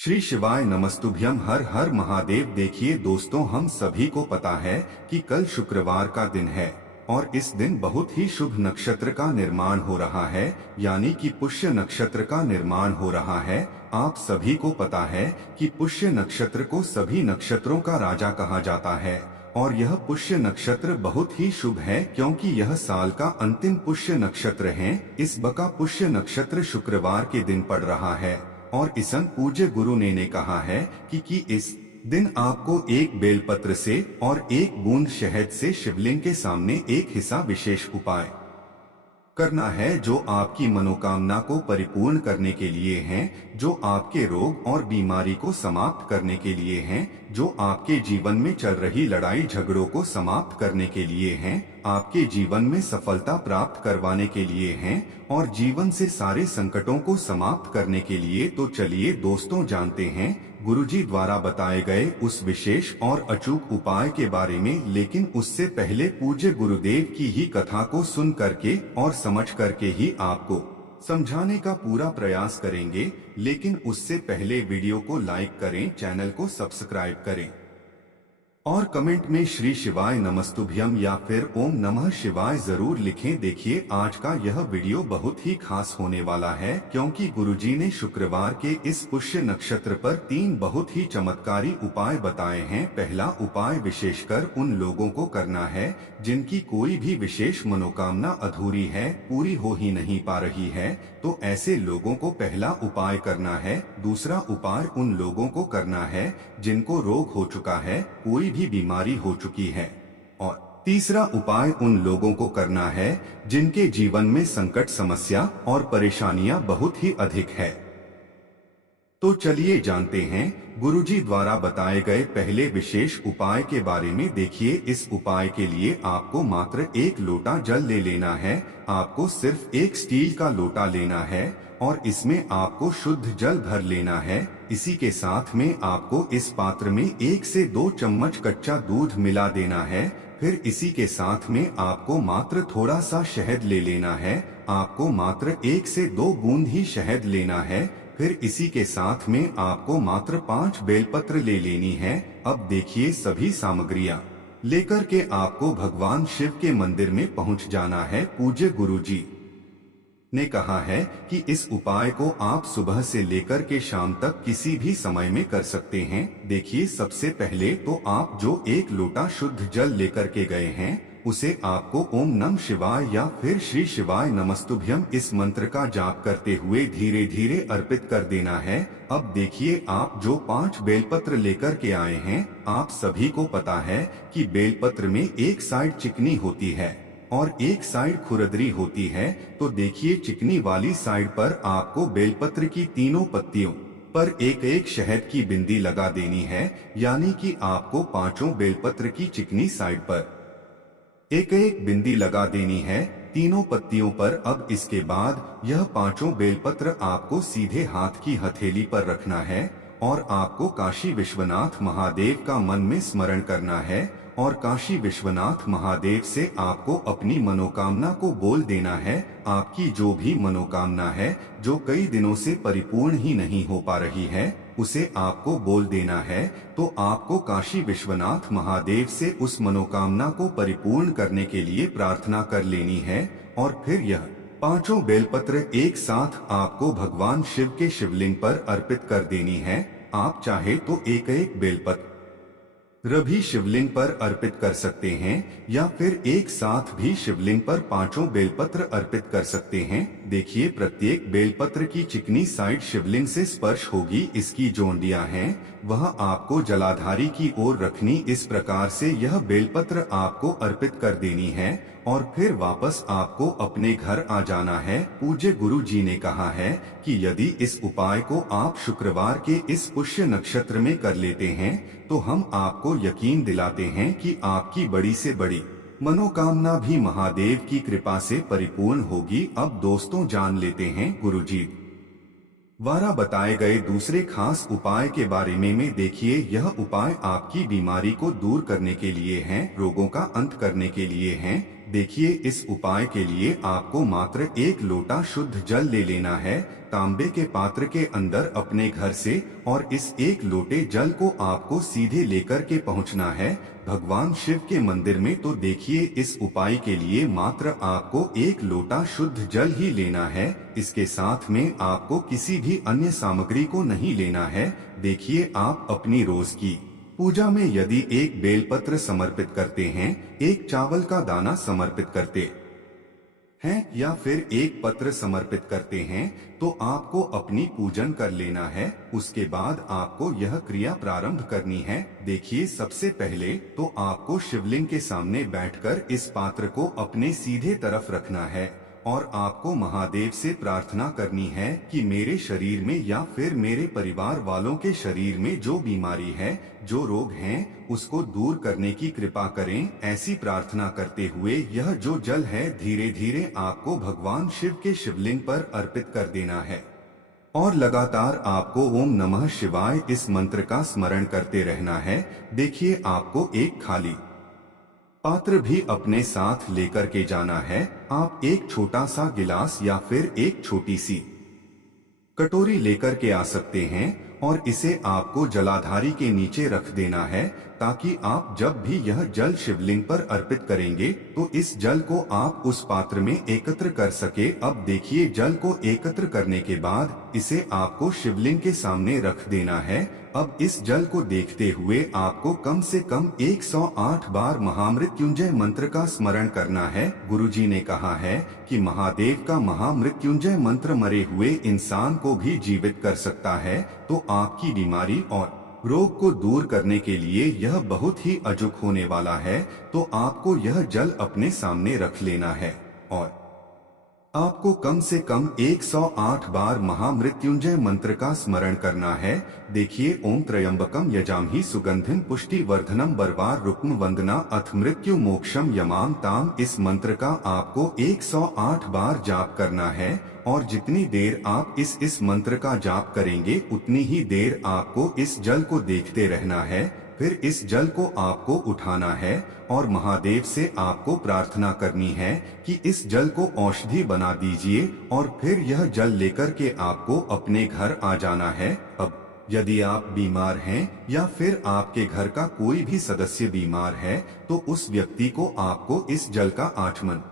श्री शिवाय नमस्तुभ्यम। हर हर महादेव। देखिए दोस्तों, हम सभी को पता है कि कल शुक्रवार का दिन है और इस दिन बहुत ही शुभ नक्षत्र का निर्माण हो रहा है, यानी कि पुष्य नक्षत्र का निर्माण हो रहा है। आप सभी को पता है कि पुष्य नक्षत्र को सभी नक्षत्रों का राजा कहा जाता है और यह पुष्य नक्षत्र बहुत ही शुभ है क्योंकि यह साल का अंतिम पुष्य नक्षत्र है। इस बका पुष्य नक्षत्र शुक्रवार के दिन पड़ रहा है और ईसन पूज्य गुरु ने कहा है कि इस दिन आपको एक बेलपत्र से और एक बूंद शहद से शिवलिंग के सामने एक हिस्सा विशेष उपाय करना है, जो आपकी मनोकामना को परिपूर्ण करने के लिए हैं, जो आपके रोग और बीमारी को समाप्त करने के लिए हैं, जो आपके जीवन में चल रही लड़ाई झगड़ों को समाप्त करने के लिए हैं, आपके जीवन में सफलता प्राप्त करवाने के लिए हैं और जीवन से सारे संकटों को समाप्त करने के लिए। तो चलिए दोस्तों, जानते हैं गुरुजी द्वारा बताए गए उस विशेष और अचूक उपाय के बारे में। लेकिन उससे पहले पूज्य गुरुदेव की ही कथा को सुन करके और समझ करके ही आपको समझाने का पूरा प्रयास करेंगे। लेकिन उससे पहले वीडियो को लाइक करें, चैनल को सब्सक्राइब करें और कमेंट में श्री शिवाय नमस्तुभ्यम या फिर ओम नमः शिवाय जरूर लिखें। देखिए, आज का यह वीडियो बहुत ही खास होने वाला है क्योंकि गुरुजी ने शुक्रवार के इस पुष्य नक्षत्र पर 3 बहुत ही चमत्कारी उपाय बताए हैं। पहला उपाय विशेषकर उन लोगों को करना है जिनकी कोई भी विशेष मनोकामना अधूरी है, पूरी हो ही नहीं पा रही है, तो ऐसे लोगों को पहला उपाय करना है। दूसरा उपाय उन लोगों को करना है जिनको रोग हो चुका है, कोई भी बीमारी हो चुकी है, और तीसरा उपाय उन लोगों को करना है जिनके जीवन में संकट, समस्या और परेशानियां बहुत ही अधिक है। तो चलिए जानते हैं गुरुजी द्वारा बताए गए पहले विशेष उपाय के बारे में। देखिए, इस उपाय के लिए आपको मात्र 1 लोटा जल ले लेना है। आपको सिर्फ एक स्टील का लोटा लेना है और इसमें आपको शुद्ध जल भर लेना है। इसी के साथ में आपको इस पात्र में 1 से 2 चम्मच कच्चा दूध मिला देना है। फिर इसी के साथ में आपको मात्र थोड़ा सा शहद ले लेना है। आपको मात्र 1 से 2 बूंद ही शहद लेना है। फिर इसी के साथ में आपको मात्र 5 बेलपत्र ले लेनी है। अब देखिए, सभी सामग्रियां लेकर के आपको भगवान शिव के मंदिर में पहुंच जाना है। पूज्य गुरुजी ने कहा है कि इस उपाय को आप सुबह से लेकर के शाम तक किसी भी समय में कर सकते हैं। देखिए, सबसे पहले तो आप जो 1 लोटा शुद्ध जल लेकर के गए हैं, उसे आपको ओम नमः शिवाय या फिर श्री शिवाय नमस्तुभ्यम इस मंत्र का जाप करते हुए धीरे धीरे अर्पित कर देना है। अब देखिए, आप जो 5 बेलपत्र लेकर के आए हैं, आप सभी को पता है कि बेलपत्र में एक साइड चिकनी होती है और एक साइड खुरदरी होती है। तो देखिए, चिकनी वाली साइड पर आपको बेलपत्र की तीनों पत्तियों पर एक एक शहद की बिंदी लगा देनी है, यानी कि आपको 5 बेलपत्र की चिकनी साइड पर एक एक बिंदी लगा देनी है, तीनों पत्तियों पर। अब इसके बाद यह 5 बेलपत्र आपको सीधे हाथ की हथेली पर रखना है और आपको काशी विश्वनाथ महादेव का मन में स्मरण करना है और काशी विश्वनाथ महादेव से आपको अपनी मनोकामना को बोल देना है। आपकी जो भी मनोकामना है, जो कई दिनों से परिपूर्ण ही नहीं हो पा रही है, उसे आपको बोल देना है। तो आपको काशी विश्वनाथ महादेव से उस मनोकामना को परिपूर्ण करने के लिए प्रार्थना कर लेनी है और फिर यह 5 बेलपत्र एक साथ आपको भगवान शिव के शिवलिंग पर अर्पित कर देनी है। आप चाहे तो एक एक बेलपत्र भी शिवलिंग पर अर्पित कर सकते हैं या फिर एक साथ भी शिवलिंग पर 5 बेलपत्र अर्पित कर सकते हैं। देखिए, प्रत्येक बेलपत्र की चिकनी साइड शिवलिंग से स्पर्श होगी। इसकी जोंडियां हैं, वह आपको जलाधारी की ओर रखनी। इस प्रकार से यह बेलपत्र आपको अर्पित कर देनी है और फिर वापस आपको अपने घर आ जाना है। पूज्य गुरु जी ने कहा है कि यदि इस उपाय को आप शुक्रवार के इस पुष्य नक्षत्र में कर लेते हैं, तो हम आपको यकीन दिलाते हैं कि आपकी बड़ी से बड़ी मनोकामना भी महादेव की कृपा से परिपूर्ण होगी। अब दोस्तों, जान लेते हैं गुरुजी द्वारा बताए गए दूसरे खास उपाय के बारे में। देखिए, यह उपाय आपकी बीमारी को दूर करने के लिए है, रोगों का अंत करने के लिए है। देखिए इस उपाय के लिए आपको मात्र एक लोटा शुद्ध जल ले लेना है तांबे के पात्र के अंदर अपने घर से, और इस एक लोटे जल को आपको सीधे लेकर के पहुंचना है भगवान शिव के मंदिर में। तो देखिए इस उपाय के लिए मात्र आपको एक लोटा शुद्ध जल ही लेना है, इसके साथ में आपको किसी भी अन्य सामग्री को नहीं लेना है। देखिए आप अपनी रोज की पूजा में यदि एक बेलपत्र समर्पित करते हैं, एक चावल का दाना समर्पित करते हैं या फिर एक पत्र समर्पित करते हैं, तो आपको अपनी पूजन कर लेना है। उसके बाद आपको यह क्रिया प्रारंभ करनी है। देखिए सबसे पहले तो आपको शिवलिंग के सामने बैठकर इस पात्र को अपने सीधे तरफ रखना है और आपको महादेव से प्रार्थना करनी है कि मेरे शरीर में या फिर मेरे परिवार वालों के शरीर में जो बीमारी है, जो रोग हैं, उसको दूर करने की कृपा करें। ऐसी प्रार्थना करते हुए यह जो जल है धीरे धीरे आपको भगवान शिव के शिवलिंग पर अर्पित कर देना है और लगातार आपको ओम नमः शिवाय इस मंत्र का स्मरण करते रहना है। देखिए आपको एक खाली पात्र भी अपने साथ लेकर के जाना है। आप एक छोटा सा गिलास या फिर एक छोटी सी कटोरी लेकर के आ सकते हैं और इसे आपको जलाधारी के नीचे रख देना है ताकि आप जब भी यह जल शिवलिंग पर अर्पित करेंगे तो इस जल को आप उस पात्र में एकत्र कर सके। अब देखिए जल को एकत्र करने के बाद इसे आपको शिवलिंग के सामने रख देना है। अब इस जल को देखते हुए आपको कम से कम 108 बार महामृत्युंजय मंत्र का स्मरण करना है। गुरुजी ने कहा है कि महादेव का महामृत्युंजय मंत्र मरे हुए इंसान को भी जीवित कर सकता है। तो आपकी बीमारी और रोग को दूर करने के लिए यह बहुत ही अचूक होने वाला है। तो आपको यह जल अपने सामने रख लेना है और आपको कम से कम 108 बार महामृत्युंजय मंत्र का स्मरण करना है। देखिए ओम त्र्यंबकम यजामहि सुगंधिम पुष्टि वर्धनम बर्वार रुक्म वंदना अथ मृत्यु मोक्षम यमाम ताम। इस मंत्र का आपको 108 बार जाप करना है और जितनी देर आप इस मंत्र का जाप करेंगे उतनी ही देर आपको इस जल को देखते रहना है। फिर इस जल को आपको उठाना है और महादेव से आपको प्रार्थना करनी है कि इस जल को औषधि बना दीजिए और फिर यह जल लेकर के आपको अपने घर आ जाना है। अब यदि आप बीमार हैं या फिर आपके घर का कोई भी सदस्य बीमार है तो उस व्यक्ति को आपको इस जल का आचमन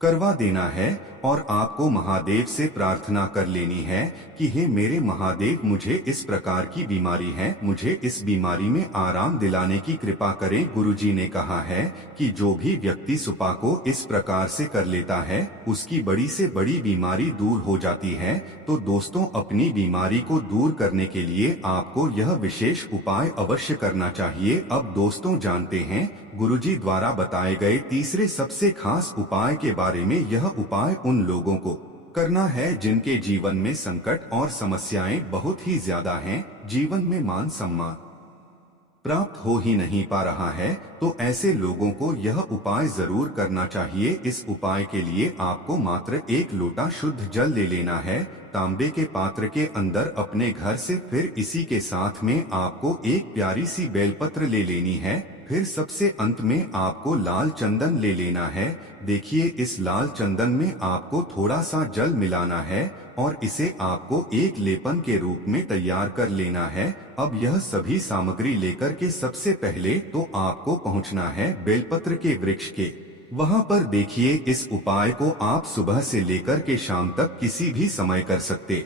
करवा देना है और आपको महादेव से प्रार्थना कर लेनी है कि हे मेरे महादेव, मुझे इस प्रकार की बीमारी है, मुझे इस बीमारी में आराम दिलाने की कृपा करें। गुरुजी ने कहा है कि जो भी व्यक्ति सुपा को इस प्रकार से कर लेता है उसकी बड़ी से बड़ी बीमारी दूर हो जाती है। तो दोस्तों अपनी बीमारी को दूर करने के लिए आपको यह विशेष उपाय अवश्य करना चाहिए। अब दोस्तों जानते हैं गुरुजी द्वारा बताए गए तीसरे सबसे खास उपाय के बारे में। यह उपाय उन लोगों को करना है जिनके जीवन में संकट और समस्याएं बहुत ही ज्यादा हैं, जीवन में मान सम्मान प्राप्त हो ही नहीं पा रहा है, तो ऐसे लोगों को यह उपाय जरूर करना चाहिए। इस उपाय के लिए आपको मात्र एक लोटा शुद्ध जल ले लेना है तांबे के पात्र के अंदर अपने घर से। फिर इसी के साथ में आपको एक प्यारी सी बेलपत्र ले लेनी है। फिर सबसे अंत में आपको लाल चंदन ले लेना है। देखिए इस लाल चंदन में आपको थोड़ा सा जल मिलाना है और इसे आपको एक लेपन के रूप में तैयार कर लेना है। अब यह सभी सामग्री लेकर के सबसे पहले तो आपको पहुंचना है बेलपत्र के वृक्ष के वहां पर। देखिए इस उपाय को आप सुबह से लेकर के शाम तक किसी भी समय कर सकते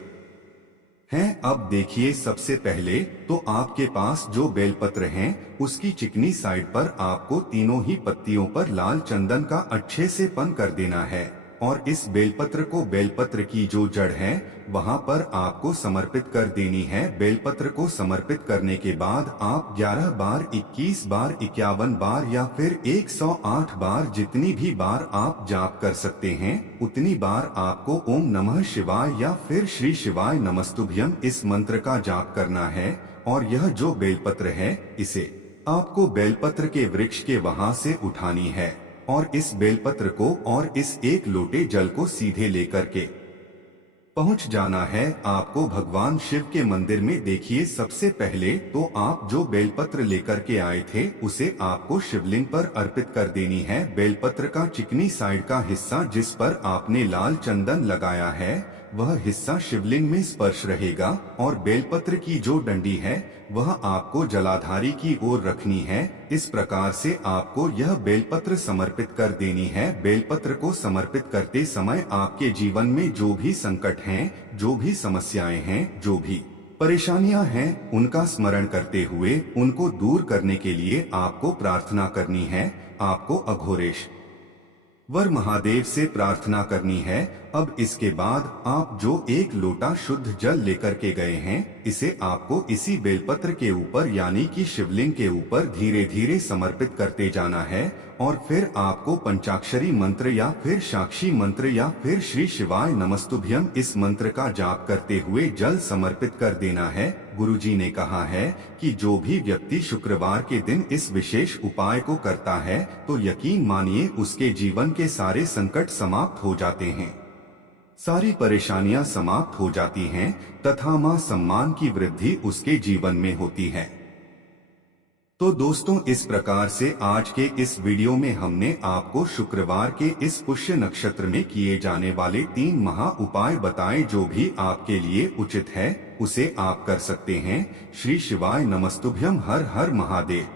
हैं। अब देखिए सबसे पहले तो आपके पास जो बेलपत्र हैं उसकी चिकनी साइड पर आपको तीनों ही पत्तियों पर लाल चंदन का अच्छे से पन कर देना है और इस बेलपत्र को बेलपत्र की जो जड़ है वहां पर आपको समर्पित कर देनी है। बेलपत्र को समर्पित करने के बाद आप 11 बार, 21 बार, 51 बार या फिर 108 बार जितनी भी बार आप जाप कर सकते हैं उतनी बार आपको ओम नमः शिवाय या फिर श्री शिवाय नमस्तुभ्यम इस मंत्र का जाप करना है। और यह जो बेलपत्र है इसे आपको बेलपत्र के वृक्ष के वहां से उठानी है और इस बेलपत्र को और इस एक लोटे जल को सीधे लेकर के पहुंच जाना है आपको भगवान शिव के मंदिर में। देखिए, सबसे पहले तो आप जो बेलपत्र लेकर के आए थे उसे आपको शिवलिंग पर अर्पित कर देनी है। बेलपत्र का चिकनी साइड का हिस्सा जिस पर आपने लाल चंदन लगाया है वह हिस्सा शिवलिंग में स्पर्श रहेगा और बेलपत्र की जो डंडी है वह आपको जलाधारी की ओर रखनी है। इस प्रकार से आपको यह बेलपत्र समर्पित कर देनी है। बेलपत्र को समर्पित करते समय आपके जीवन में जो भी संकट हैं, जो भी समस्याएं हैं, जो भी परेशानियां हैं, उनका स्मरण करते हुए उनको दूर करने के लिए आपको प्रार्थना करनी है। आपको अघोरेश वर महादेव से प्रार्थना करनी है। अब इसके बाद आप जो एक लोटा शुद्ध जल लेकर के गए हैं इसे आपको इसी बेलपत्र के ऊपर यानी कि शिवलिंग के ऊपर धीरे धीरे समर्पित करते जाना है और फिर आपको पंचाक्षरी मंत्र या फिर साक्षी मंत्र या फिर श्री शिवाय नमस्तुभ्यम इस मंत्र का जाप करते हुए जल समर्पित कर देना है। गुरुजी ने कहा है कि जो भी व्यक्ति शुक्रवार के दिन इस विशेष उपाय को करता है तो यकीन मानिए उसके जीवन के सारे संकट समाप्त हो जाते हैं, सारी परेशानियां समाप्त हो जाती हैं तथा मां सम्मान की वृद्धि उसके जीवन में होती है। तो दोस्तों, इस प्रकार से आज के इस वीडियो में हमने आपको शुक्रवार के इस पुष्य नक्षत्र में किए जाने वाले 3 महा उपाय बताए। जो भी आपके लिए उचित है उसे आप कर सकते हैं। श्री शिवाय नमस्तुभ्यम। हर हर महादेव।